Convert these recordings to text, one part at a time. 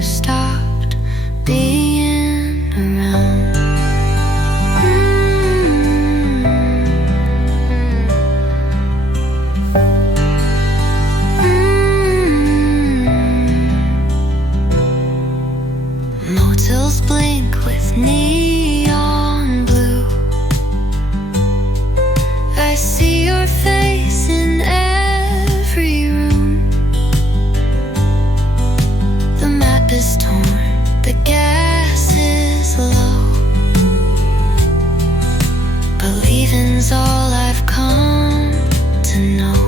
stopped being around. Motels blink with neon blue. I see your face in every room. The map is torn, the gas is low. Believing's all I've come to know.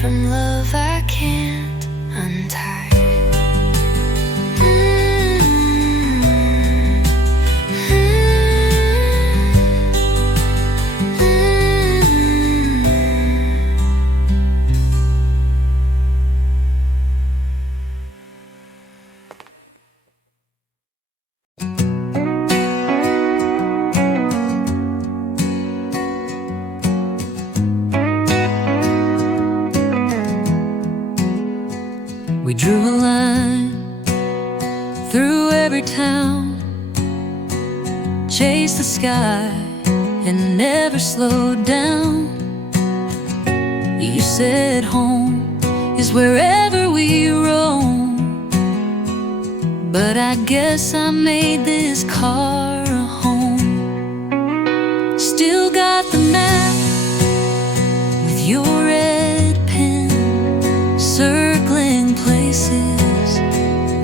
From love I can't untie. We drew a line through every town, chased the sky and never slowed down. You said home is wherever we roam, but I guess I made this car a home. Still got the map with your red pen, circling places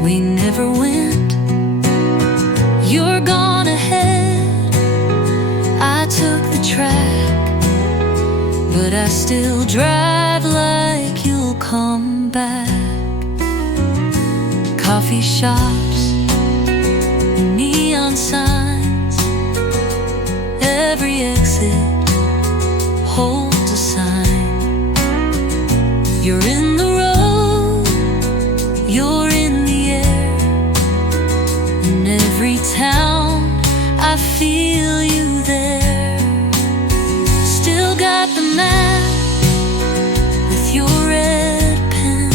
we never went. You're gone ahead, I took the track, but I still drive like you'll come back. Coffee shops, neon signs, every exit holds a sign. You're in the road, you're in the air. In every town, I feel you there. Still got the map with your red pen,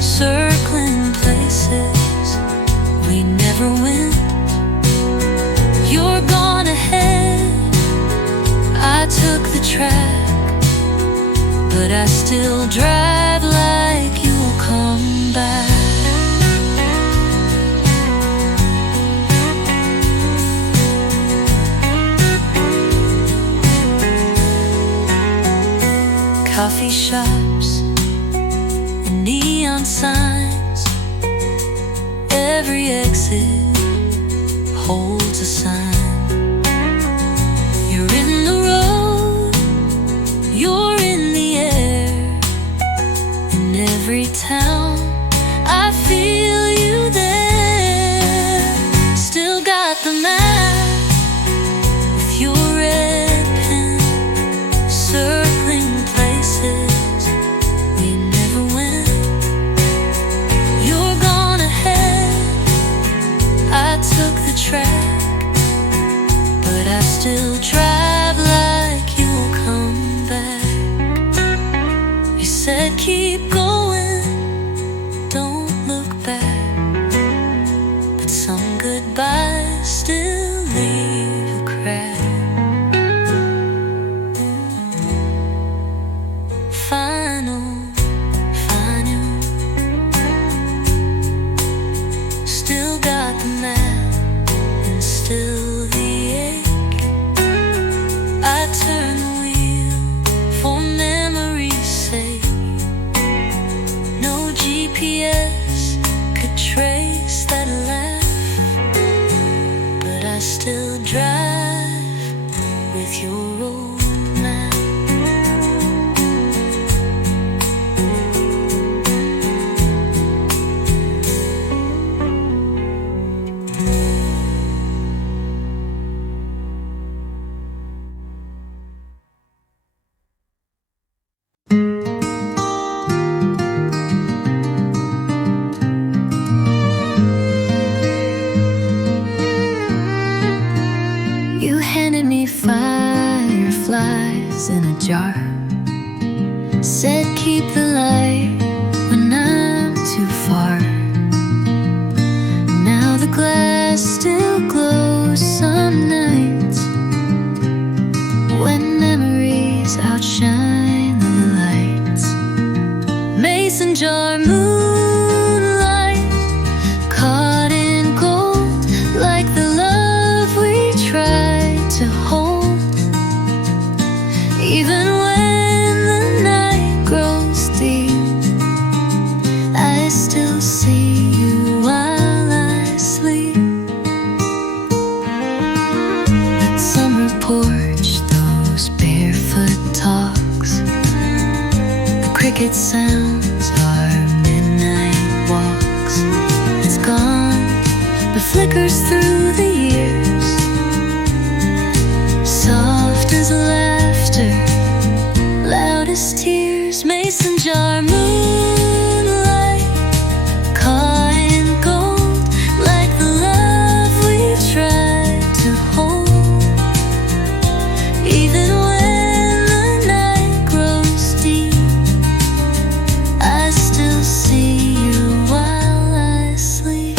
circling places we never went. You're gone ahead, I took the track, but I still drive like you'll come back. Coffee shops, neon signs, every exit holds a sign. You're in the road, you're in the air. In every town, I feel you there. Still got the map with your red pen, circling places we never went. You're gone ahead, I took the track, melodies in a jar. Said keep the light when I'm too far. Now the glass still glows some nights when memories outshine the lights. Mason jar moonlight, caught in gold, like the love we tried to hold. Even when the night grows deep, I still see you while I sleep. that summer porch, those barefoot talks, the cricket sounds, our midnight walks. It's gone, but flickers through the years, soft as laughter, loud as tears. Mason jar moonlight, caught in gold, like the love we tried to hold. Even when the night grows deep, I still see you while I sleep.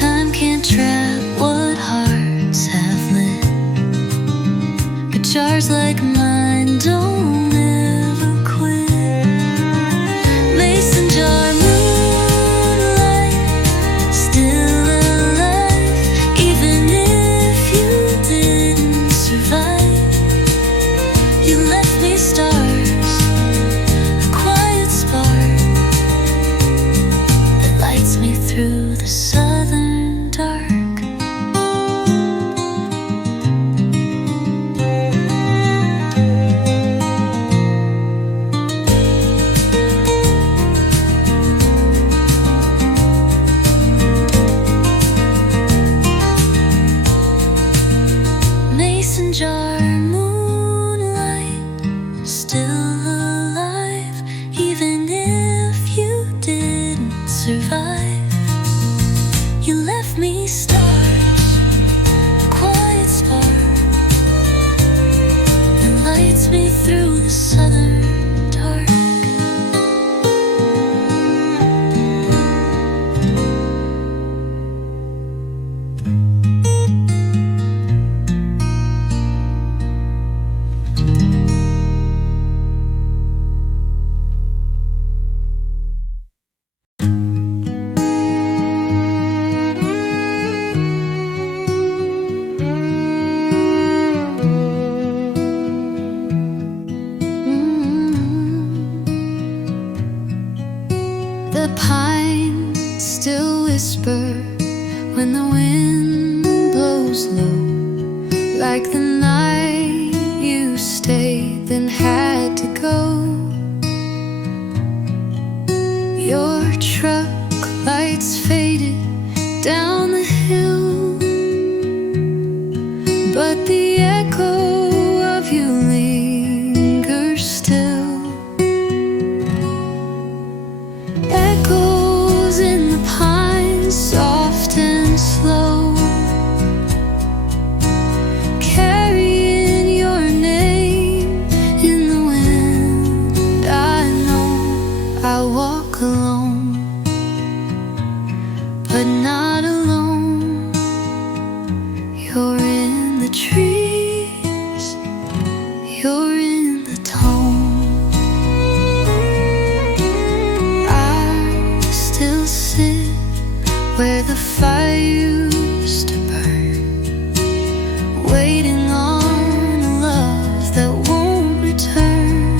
time can't trap what hearts have lit, but jars like mine don't ever quit. Mason jar moonlight, still alive, even if you didn't survive. You left me stars, a quiet spark that lights me through the southern dark. Mason jar moonlight, still alive, even if you didn't survive. You left me stars, a quiet spark that lights me through the southern dark. The pines still whisper when the wind blows low, like the night you stayed then had to go. Your truck lights faded down the hill, but the echo of you lingers still. Echoes in the pines, soft and slow, carrying your name in the wind. I know I'll walk alone, but not alone. You're in the trees, you're in the tone. I still sit where the fire used to burn, waiting on a love that won't return.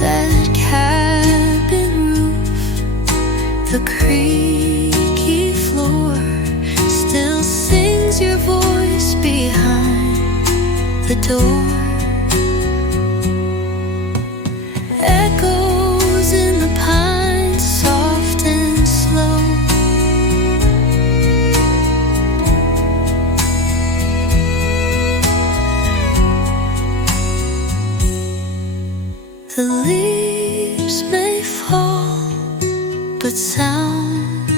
That cabin roof, the creaky floor, still sings your voice behind the door. Echoes in the pines, soft and slow. The leaves may fall, but sound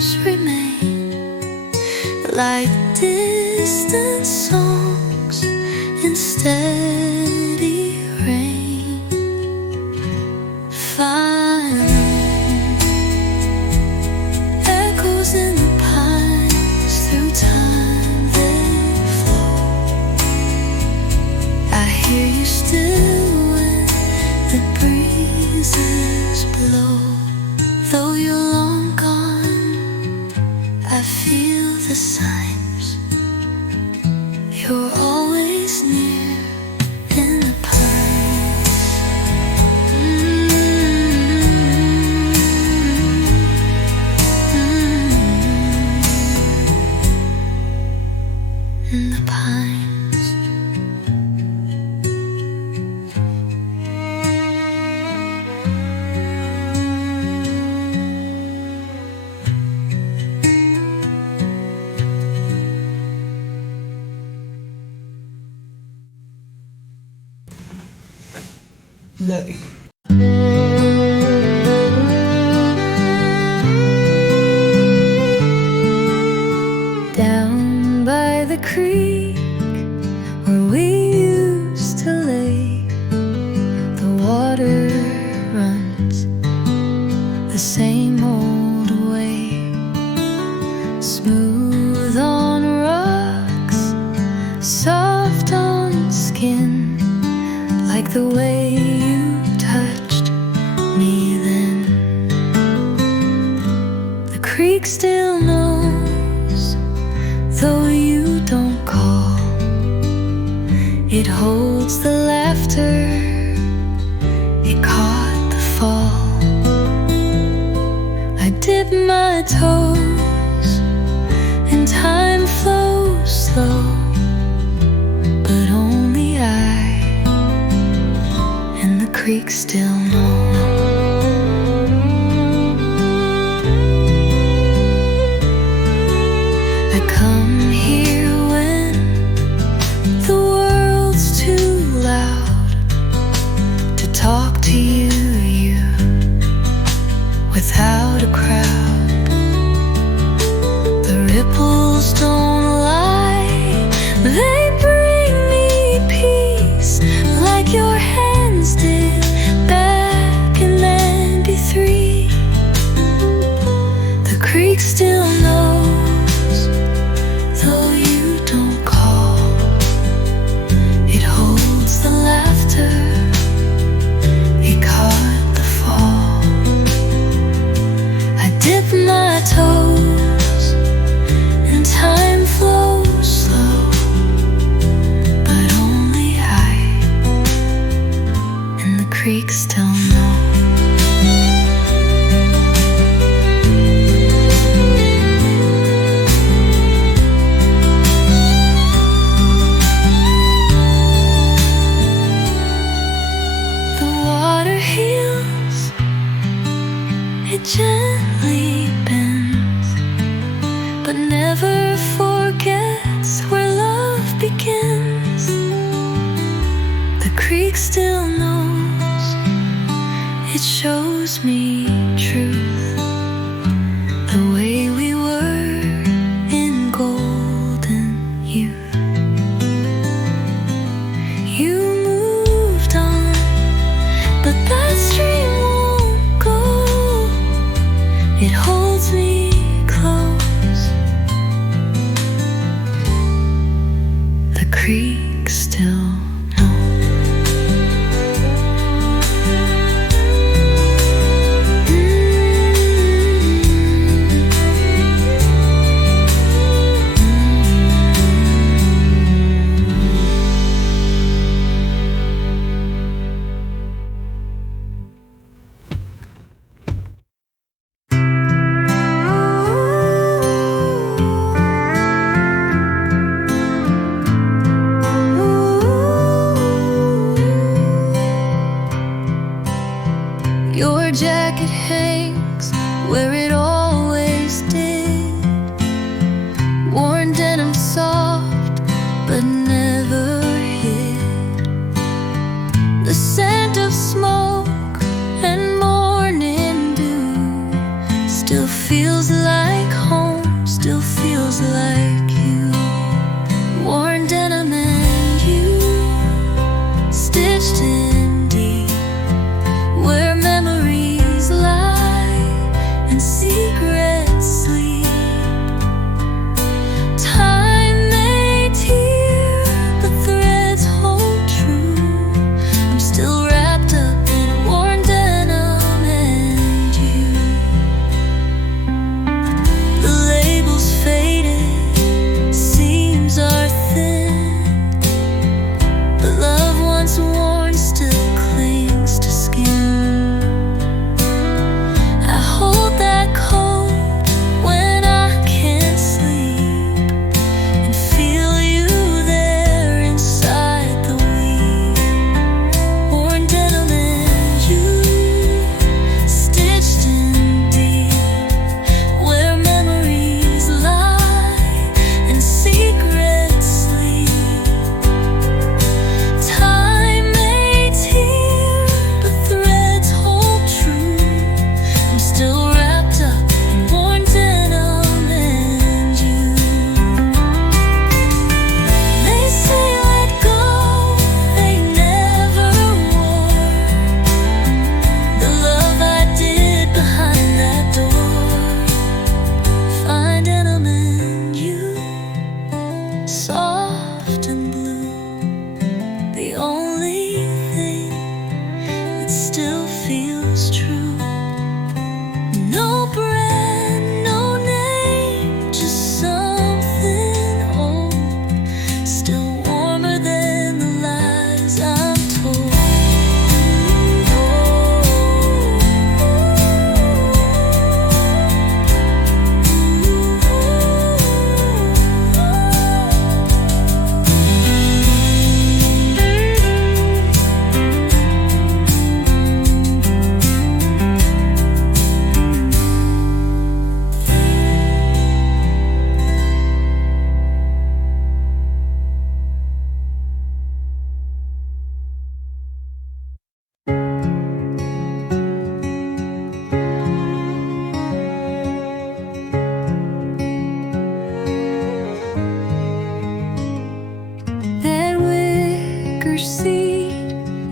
like distant songs in steady rain. Fine echoes in the pines, through time they flow. I hear you still when the breezes blow. Though you're long gone, I feel the signs. You're always near in the pines. In the pines. Low. Down by the creek where we used to lay, the water runs the same old way. Smooth on rocks, soft on skin, like the way you touched me then. The creek still knows, though you don't call. It holds the laughter, it caught the fall. I dip my toes and time flows slow, but only I and the creek still know. I come here when the world's too loud to talk to you, without a crowd. The ripples don't lie, they bring me peace, like your hands did back in '93. The creek still knows, though you don't call. It holds the laughter, it caught the fall. I dip my toes and time flows slow, but only I and the creek still know. It gently bends, but never forgets where love begins. The creek still knows, it shows me truth, the way we were in golden youth. You moved on, but that stream won't go. It holds me close. The creek still knows.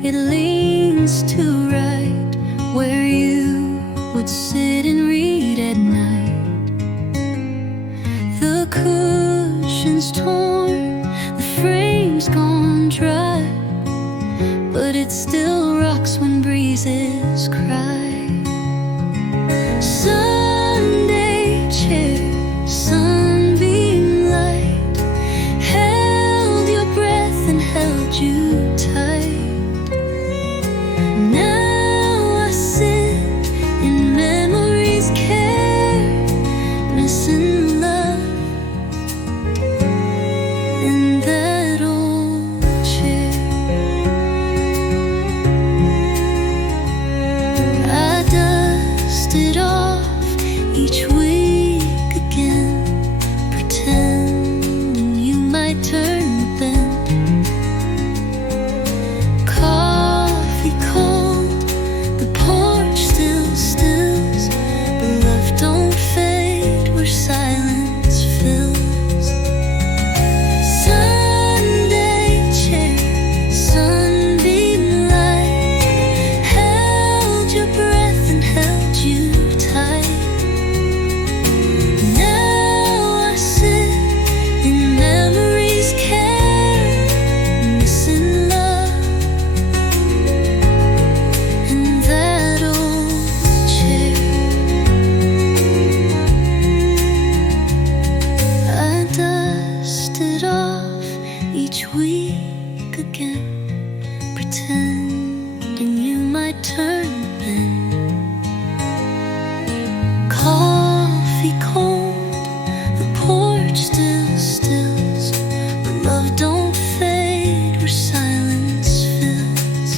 It leans to right, where you would sit and read at night. The cushion's torn, the frame's gone dry, but it still rocks when breezes cry. Sunday chair, sunbeam light, held your breath and held you tight. Now I sit in memory's care, missing love in that old chair. I dusted off each week again, pretending you might turn the bend. Coffee cold, the porch still stills, but love don't fade where silence fills. Sunday chair, sunbeam light, held your breath and held you tight. Now I sit in memory's care, missing love in that old chair. I dusted off each week again, pretending you might turn the bend. Coffee cold, the porch still stills, but love don't fade where silence fills.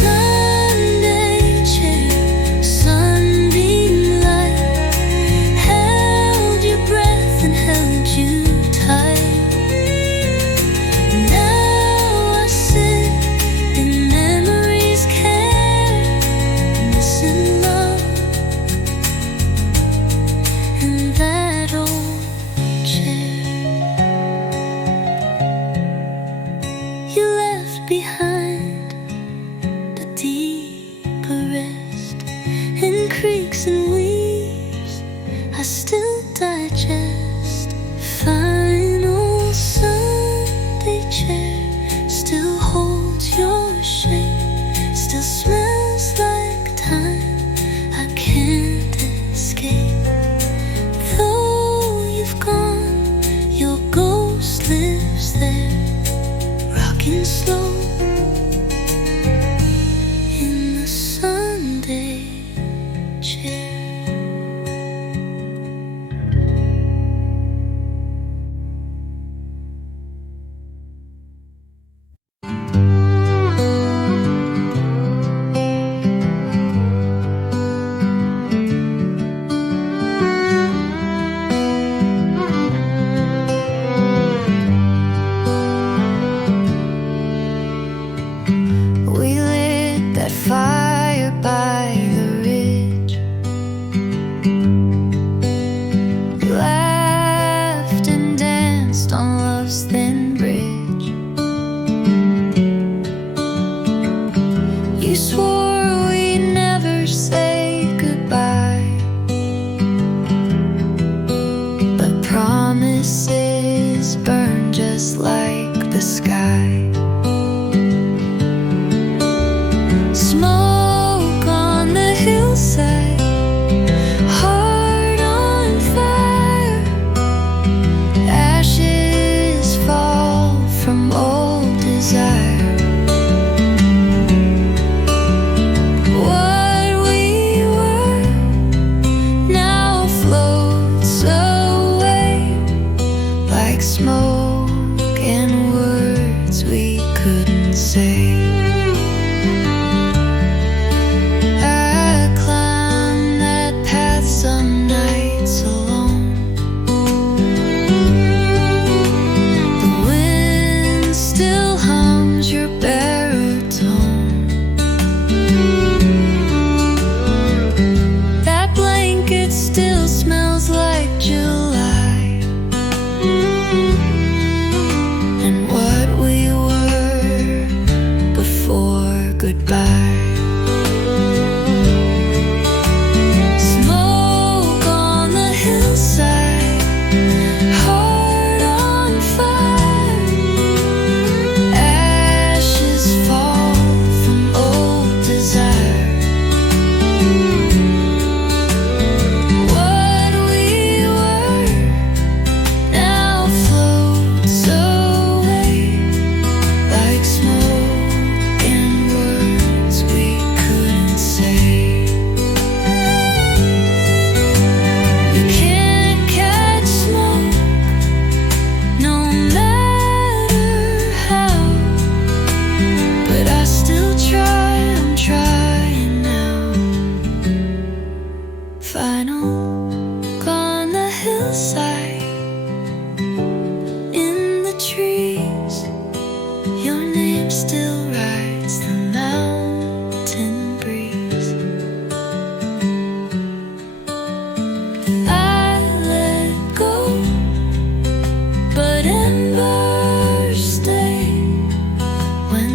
Sunday chair, sunbeam light, held your breath and held you tight. Now I sit in memory's care, missing love in that old chair. You left behind the deeper rest in creaks and weaves I still digest. Final Sunday chair still holds your shape, still smells like time I can't escape. Though you've gone, your ghost lives there, rocking slow in the Sunday chair.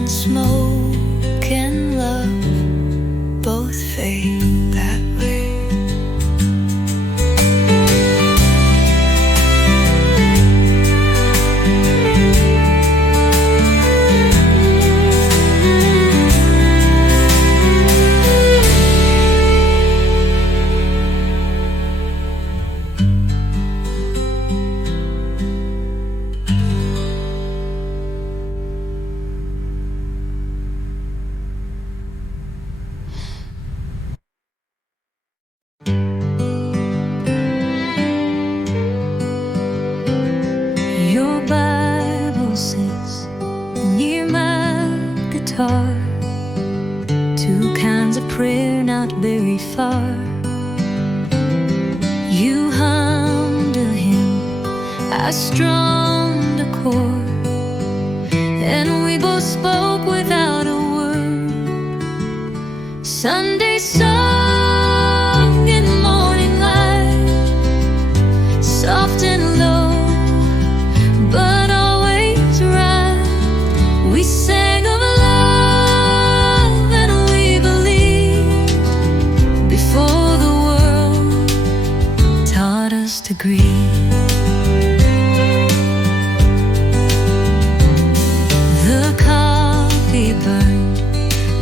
and smoke and love both fade that way. Your Bible sits near my guitar. Two kinds of prayer not very far. You hummed a hymn, I strummed a chord, and we both spoke without a word. Sunday song in morning light, soft and low, but always right. We sang of love and we believed before the world taught us to grieve. The coffee burned,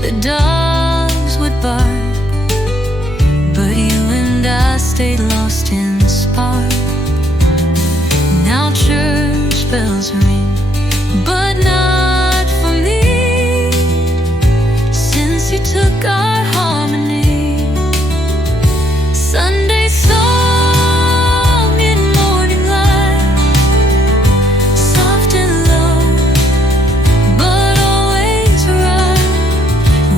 the dogs would bark, but you and I stayed lost in the spark. Now church bells ring, but not for me, since you took our harmony. Sunday song in morning light, soft and low, but always right.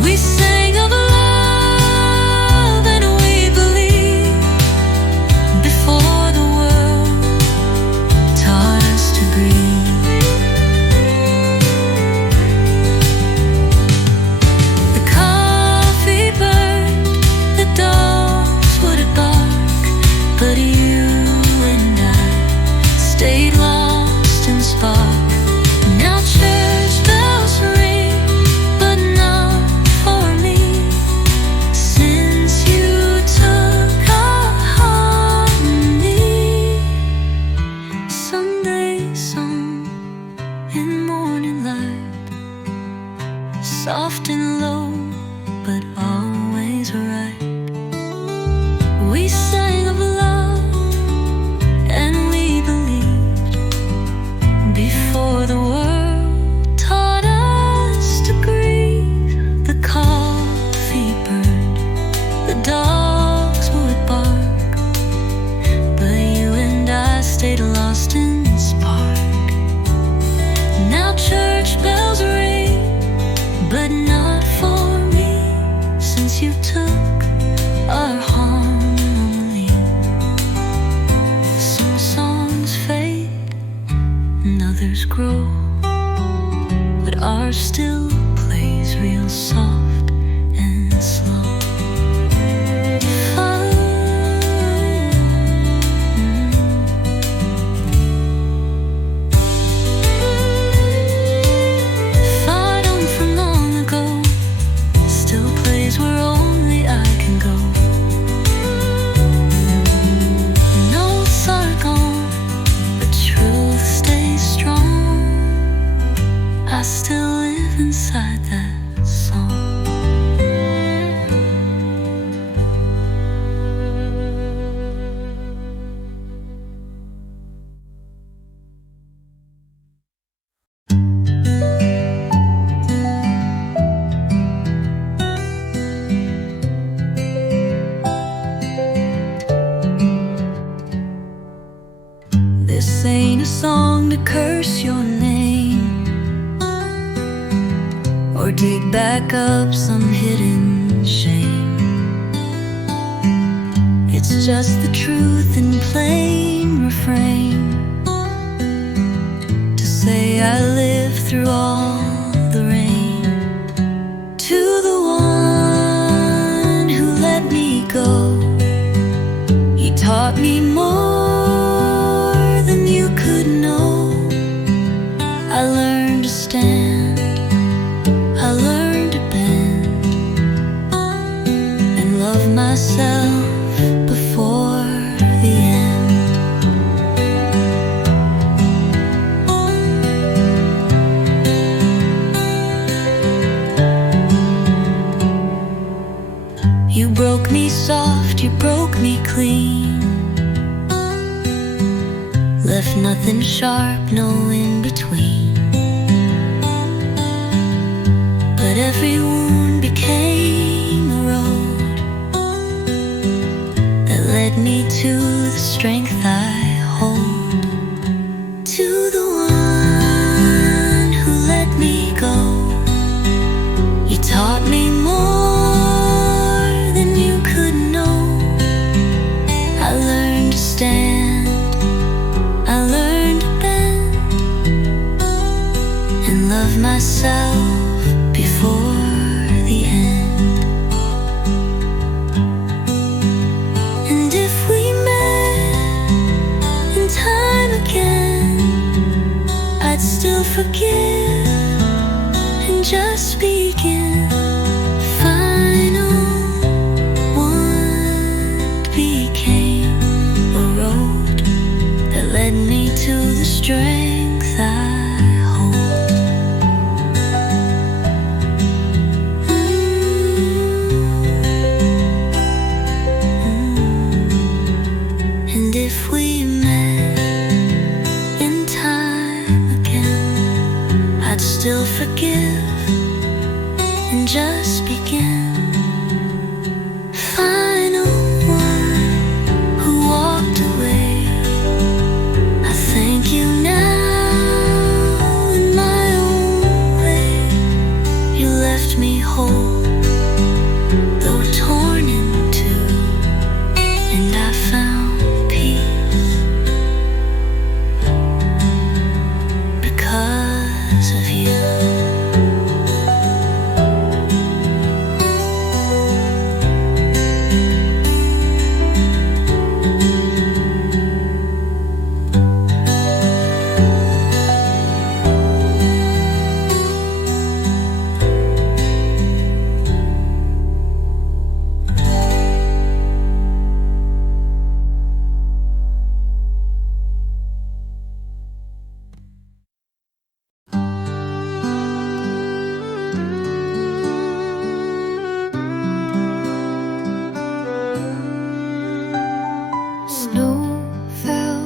We sang of love and we believed before the world taught us to grieve. The coffee burned, the dogs would bark, but you and I stayed lost in spark. Now church bells ring, but not for me, since you took our harmony. Sunday song in morning light, soft and low, but always right. We sang of love and we believed before the world taught us to grieve. The coffee burned, the dogs would bark, but you and I stayed lost in the spark. Now church bells ring, but not for me, since you took our harmony. Some songs fade and others grow, but ours still plays real soft and slow. Find from long ago, still plays where only I can go. Notes are gone, but truth stays strong. I still live inside that song. This ain't a song to curse your name or dig back up some hidden shame. It's just the truth in plain refrain, to say I lived through all the rain. To the one who let me go, he taught me more than you could know. I learned to stand me clean, left nothing sharp, no in between. But every wound became a road that led me to the strength I hold. To the one who let me go, you taught me more than you could know. I learned to stand, I learned to bend, and love myself before the end. And if we met in time again, I'd still forgive and just begin. Final one became a road that led me to the strength I hold. And if we met in time again, I'd still forgive and just begin. Final one who walked away, I thank you now in my own way. You left me whole, though torn in two, and I found peace because of you. Snow fell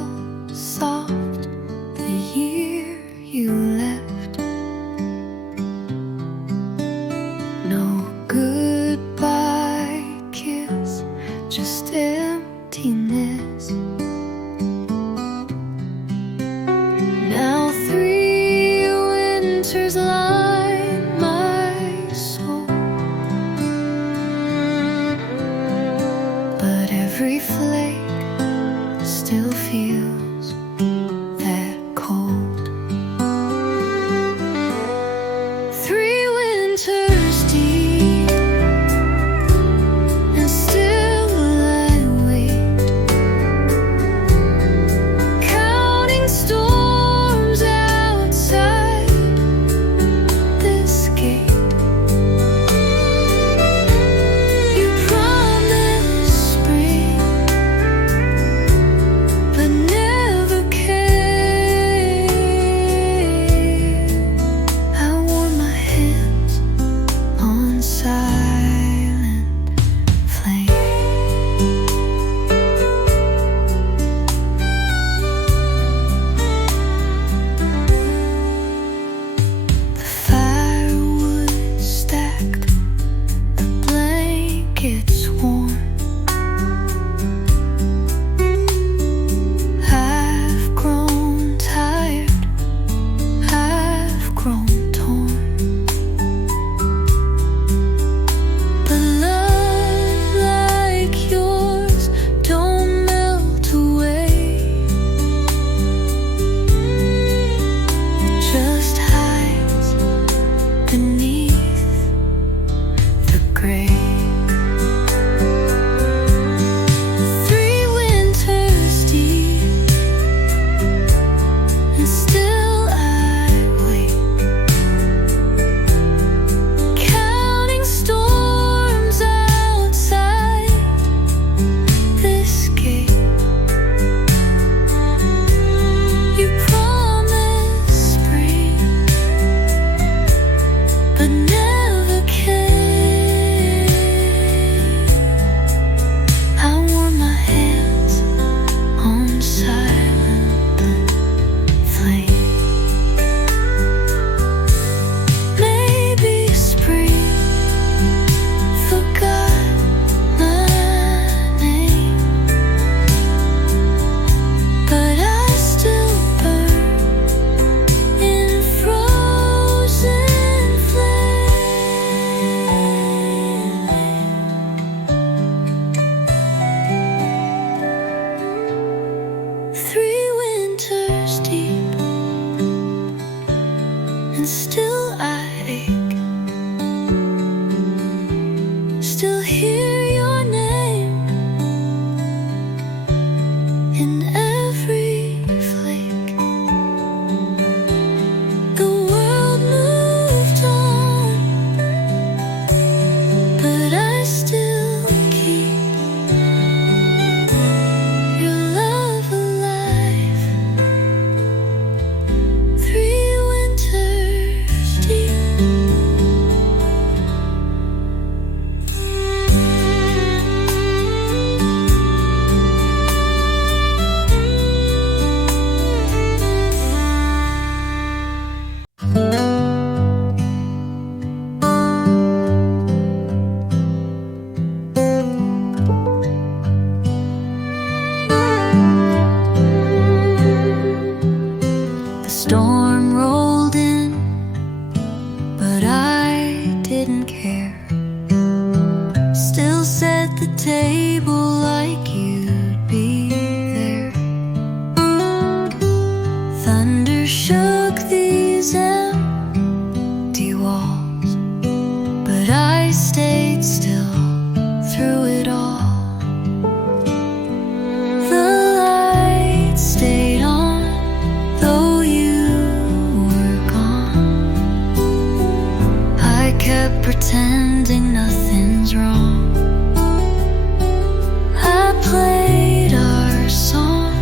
soft the year you left. No goodbye kiss, just emptiness. Now 3 winters line my soul, but every flake still feels that cold. 3 winters deep, and still I wait, counting storms outside this gate. You promised spring, but never cared. I warm my hands on silent flame. The firewood stacked, the blankets warm. I've grown tired, I've grown torn, but love like yours don't melt away. It just hides beneath the gray. 3 winters deep, and still I wait, counting storms outside this gate. You promised spring, but never cared. I warm my table like you'd be there. Thunder shook these empty walls, but I stayed still through it all. The light stayed on, though you were gone. I kept pretending nothing's wrong. I played our song,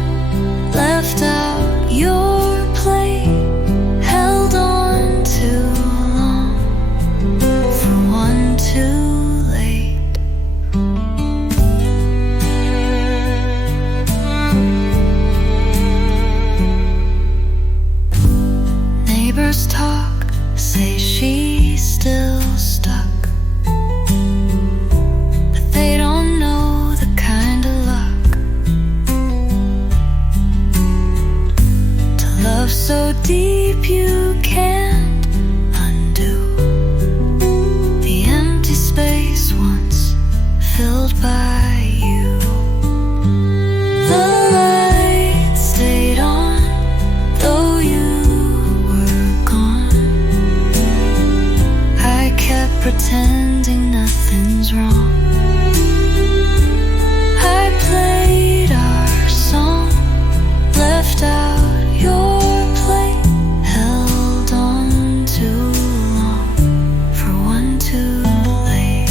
left out your plate, held on too long for one too late. Neighbors talk, say she's still stuck, but they don't know the kind of luck to love so deep you can't undo the empty space once filled by you. The light stayed on, though you were gone. I kept pretending nothing's wrong. I played our song, left out your plate, held on too long for one too late.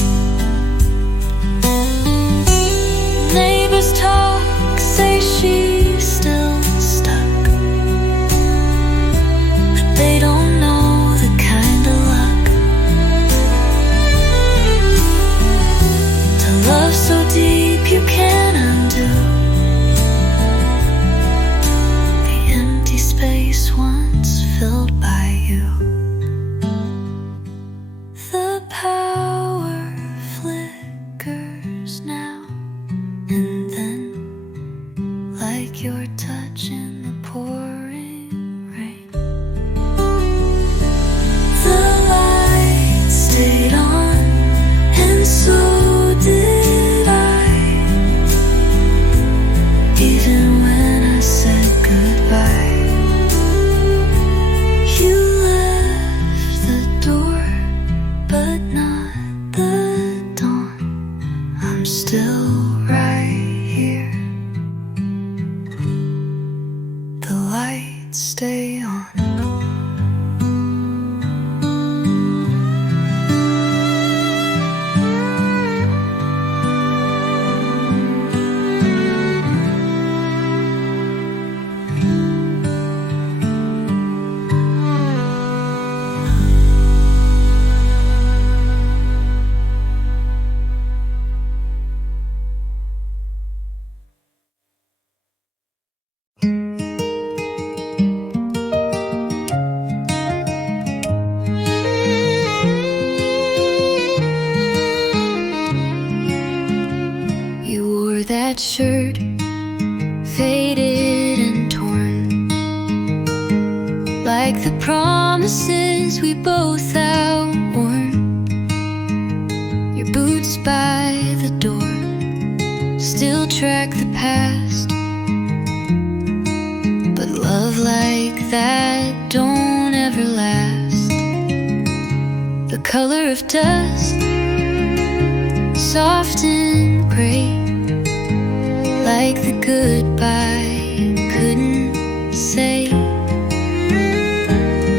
Neighbors talk, say she's still stuck, but they don't know the kind of luck to love so deep you can't undo the empty space once filled by you. The power flickers now and then, like your touch in the pouring rain. The light stayed on, and so did I, even when I said goodbye. You left the door, but not the dawn. I'm still right here. The lights stay on. You wore that shirt, faded and torn, like the promises we both outworn. Your boots by the door still track the past, but love like that don't ever last. The color of dust, soft and gray, like the goodbye you couldn't say.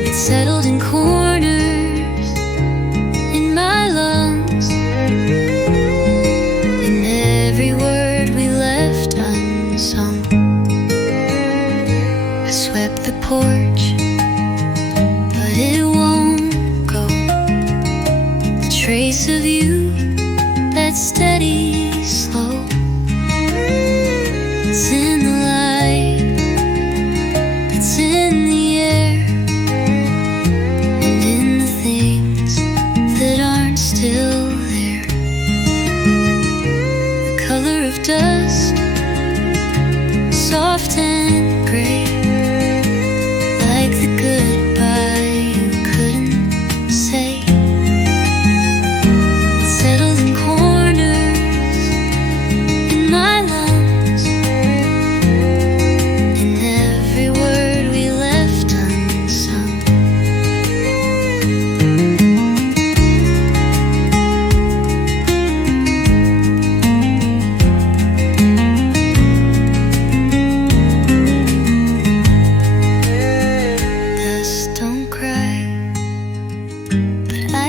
It settled in corners in my lungs, and every word we left unsung. I swept the porch, but it won't go. The trace of you, that steady, slow. It's in the light, it's in the air, and in the things that aren't still there. The color of dust, soft and gray, like the goodbye you couldn't say. Settled in corners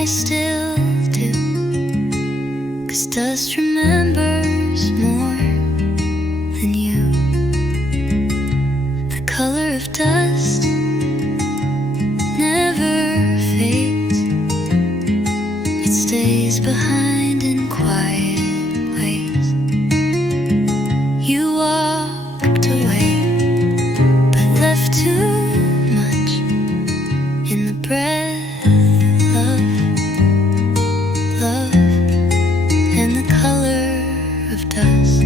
still do, 'cause dust remembers more than you. The color of dust never fades. It stays behind in quiet ways. You walked away, but left too much in the breath of love and the color of dust.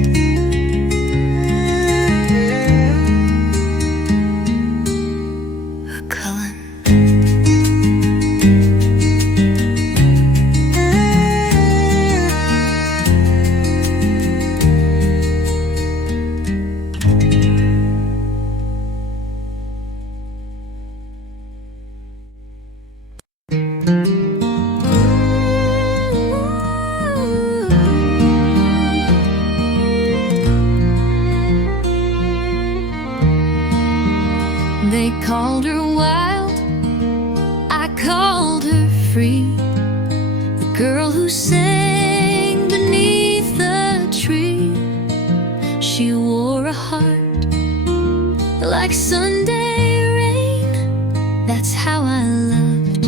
A color. They called her wild, I called her free. The girl who sang beneath the tree. She wore a heart like Sunday rain. That's how I loved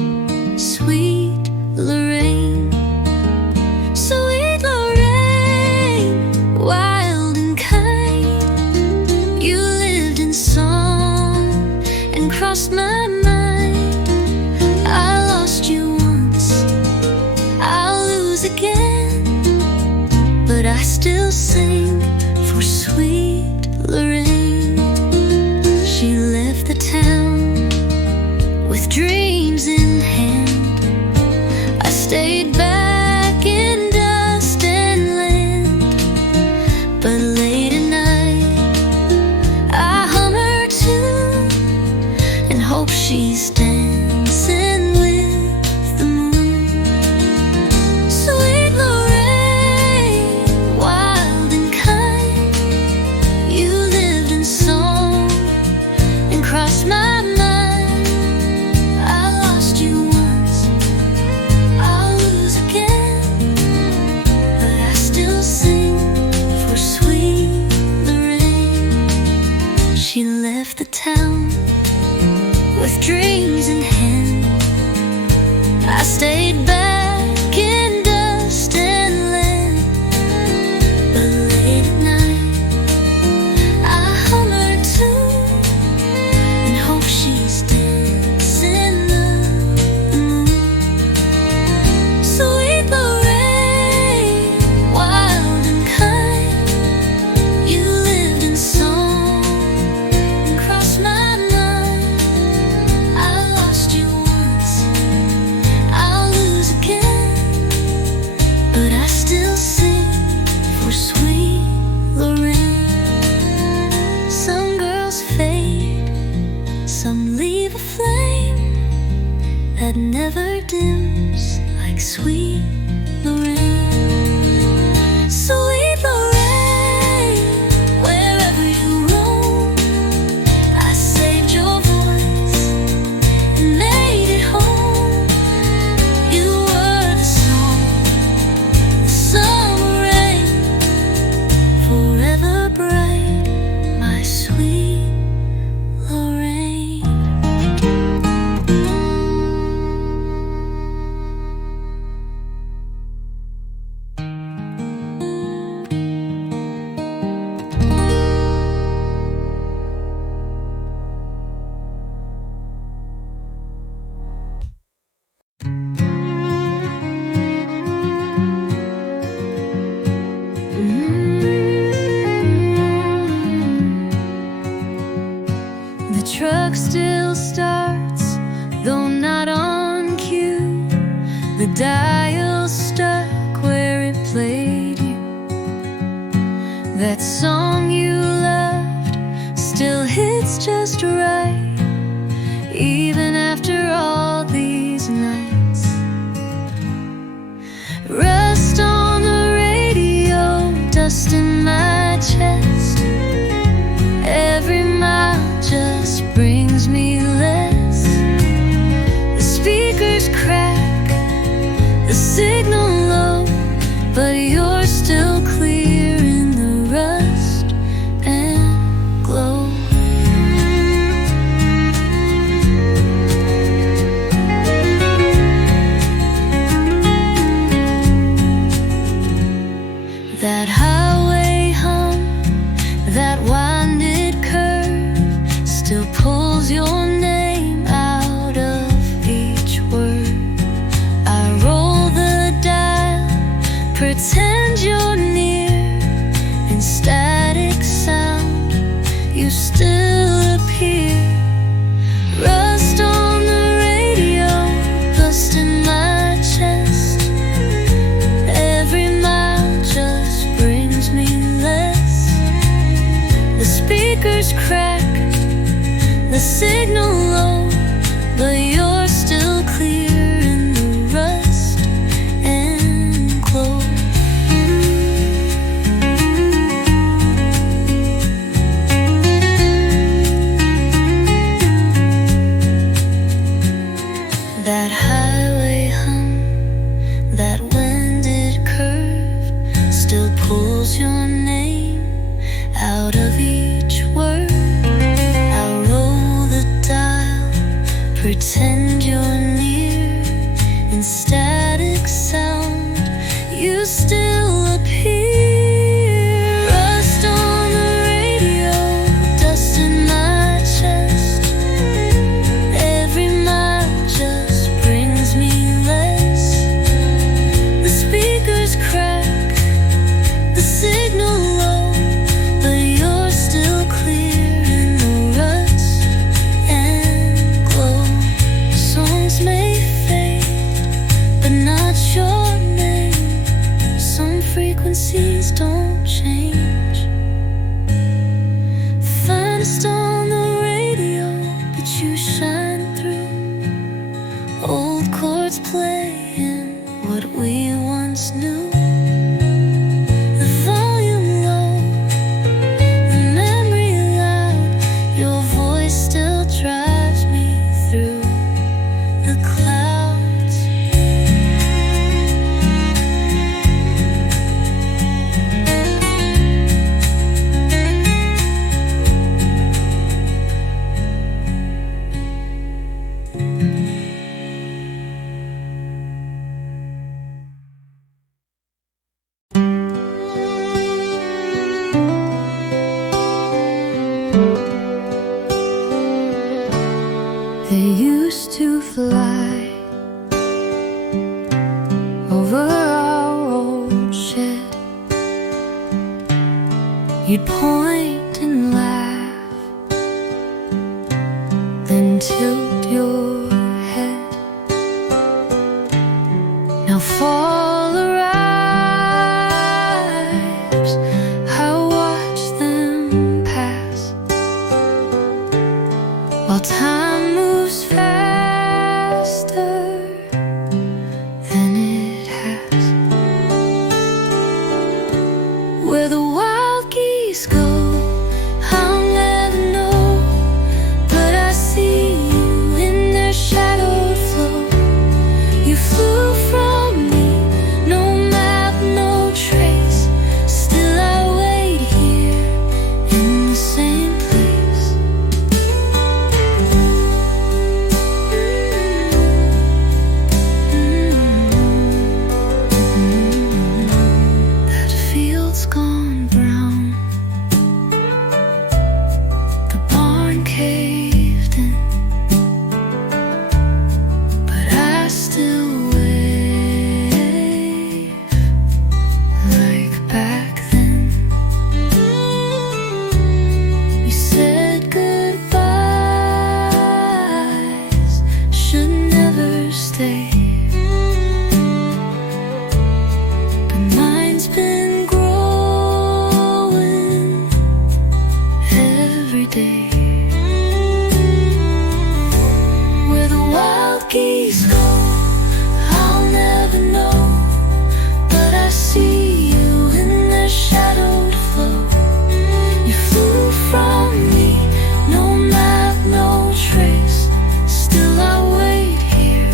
sweet Lorraine. Sweet Lorraine, wild and kind. You lived in song and crossed my mind. I lost you once, I'll lose again, but I still sing for sweet Lorraine. She left the town with dreams in hand. I stayed back in dust and land, but late at night I hum her tune and hope she's dancing with the moon. Sweet Lorraine, wild and kind. You lived in song and crossed my mind. I lost you once, I'll lose again, but I still sing for sweet Lorraine. She left the town with dreams in hand. I stayed back in dust and land, but late at night I hum her tune and hope she's dancing the moon. Sweet Lorraine, wild and kind. You lived in song and crossed my mind. I lost you once, I'll lose again, but I still sing for sweet Lorraine. Some girls fade, some leave a flame that never dims like sweet Lorraine. Sweet Lorraine, wherever you roam, I saved your voice and made it home. You were the song, the summer rain, forever bright, my sweet Lorraine. The truck still starts, though not on cue. The dial stuck where it played you. That song you loved still hits just right, even after all these nights. Rust on the radio, dust in my chest. Every mile just brings me less. The speakers crack speakers crack, the signal low, but you're still clear in the rust and glow. That highway hum, that winded curve still pulls your name out of each word. I'll roll the dial, pretend you're near. In static sound, you still appear. Rust on the radio, dust in my chest. Every mile just brings me less. The speakers crack, the signal low, but you're still clear in the rust and glow. Songs may fade, but not your name. Some frequencies don't change. Finest on the radio, but you shine through. Old chords playing what we once knew. The volume low, the memory loud. Your voice still drives me through the clouds. They used to fly over our old shed. You'd point and laugh, then tilt your head. Now fall arrives, I watch them pass, while time moves faster than it has. Where the wild geese go, I'll never know, but I see you in their shadowed flow. You flew from me, no map, no trace. Still I wait here in the same place. That field's gone brown, the barn caved in, but I still wave like back then. We said goodbyes, should never stay. But mine's been growing every day. Where the wild geese go, I'll never know, but I see you in their shadowed flow. You flew from me, no map, no trace. Still I wait here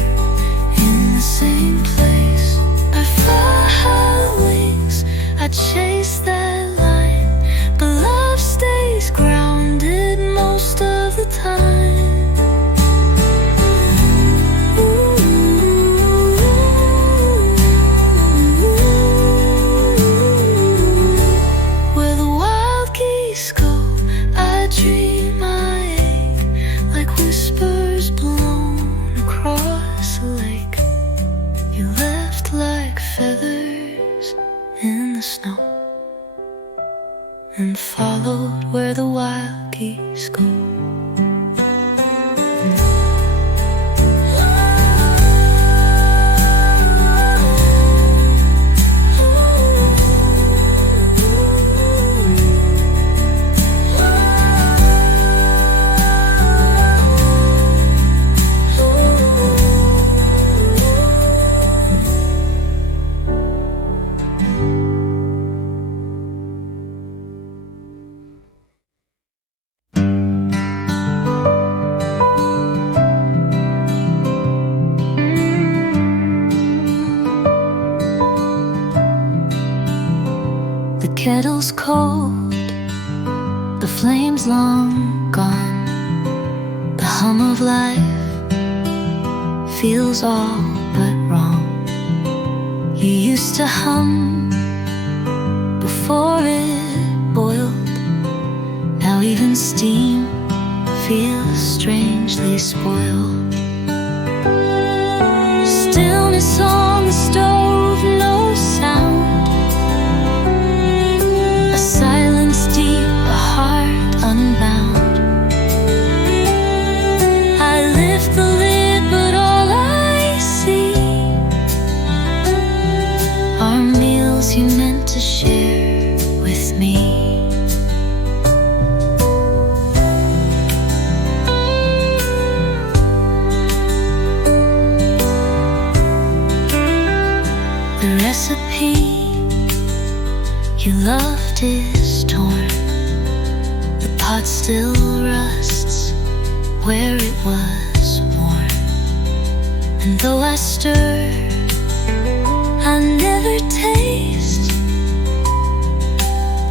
in the same place. I fly high wings, I chase that line, but love stays grounded most of the time. Where the wild geese go, I dream I ache like whispers blown across a lake. You left like feathers in the snow and followed where the wild geese go. kettle's cold, the flame's long gone. The hum of life feels all but wrong. You used to hum before it boiled. Now even steam feels strangely spoiled. Stillness on the stove, no sound. A silence deep, a heart unbound. I lift the lid, but all I see are meals you meant to share with me. The recipe you loved is torn. The pot still rusts where it was warm. And though I stir, I never taste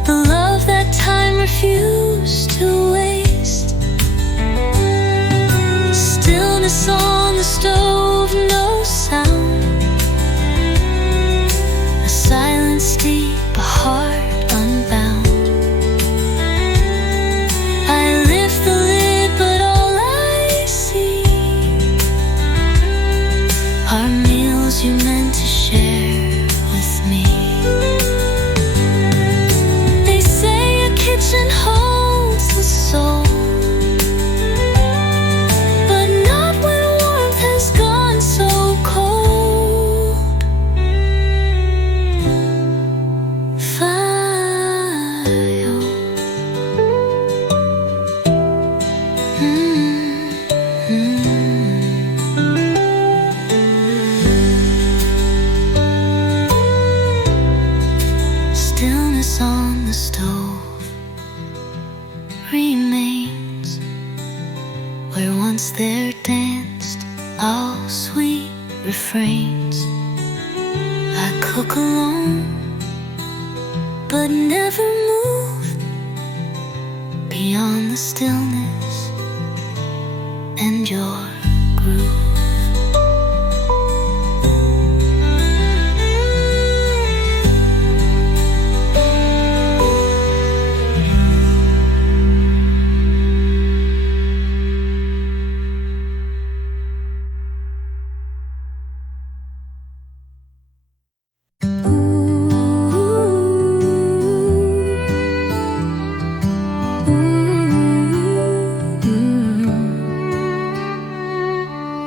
the love that time refused to waste. Stillness on the stove, no sound. A silence deep, a heart unbound. I lift the lid, but all I see are meals you meant to share with me. They say a kitchen holds the soul, but not when warmth has gone so cold. Fire. Stillness on the stove remains where once there danced all sweet refrains. I cook alone, but never moved beyond the stillness and your groove.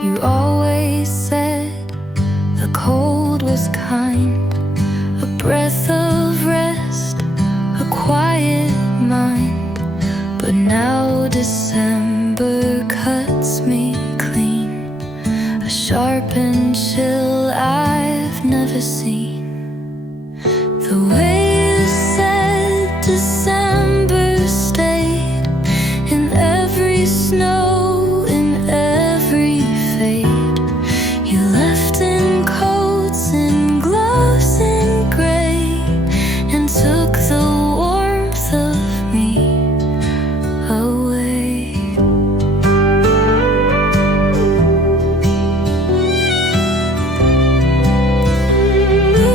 You always said the cold was kind, a breath of rest, a quiet mind. But now December cuts me clean, a sharp and chill I've never seen. The way you said December stayed in every snow, in every fade. You left in coats and gloves in gray, and took the warmth of me away. Ooh.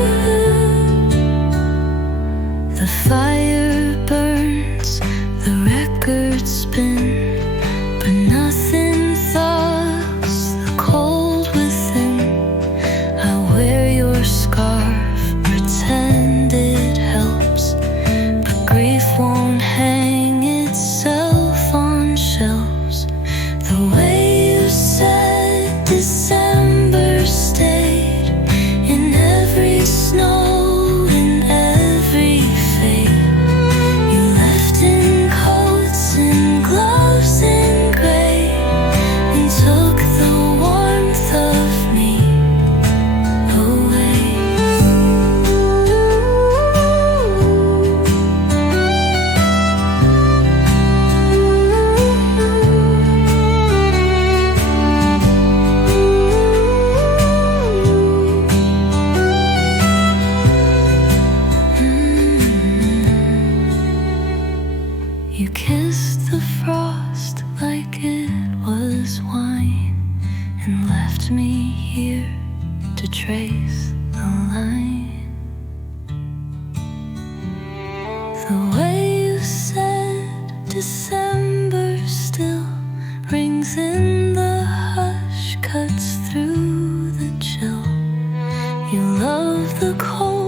You love the cold.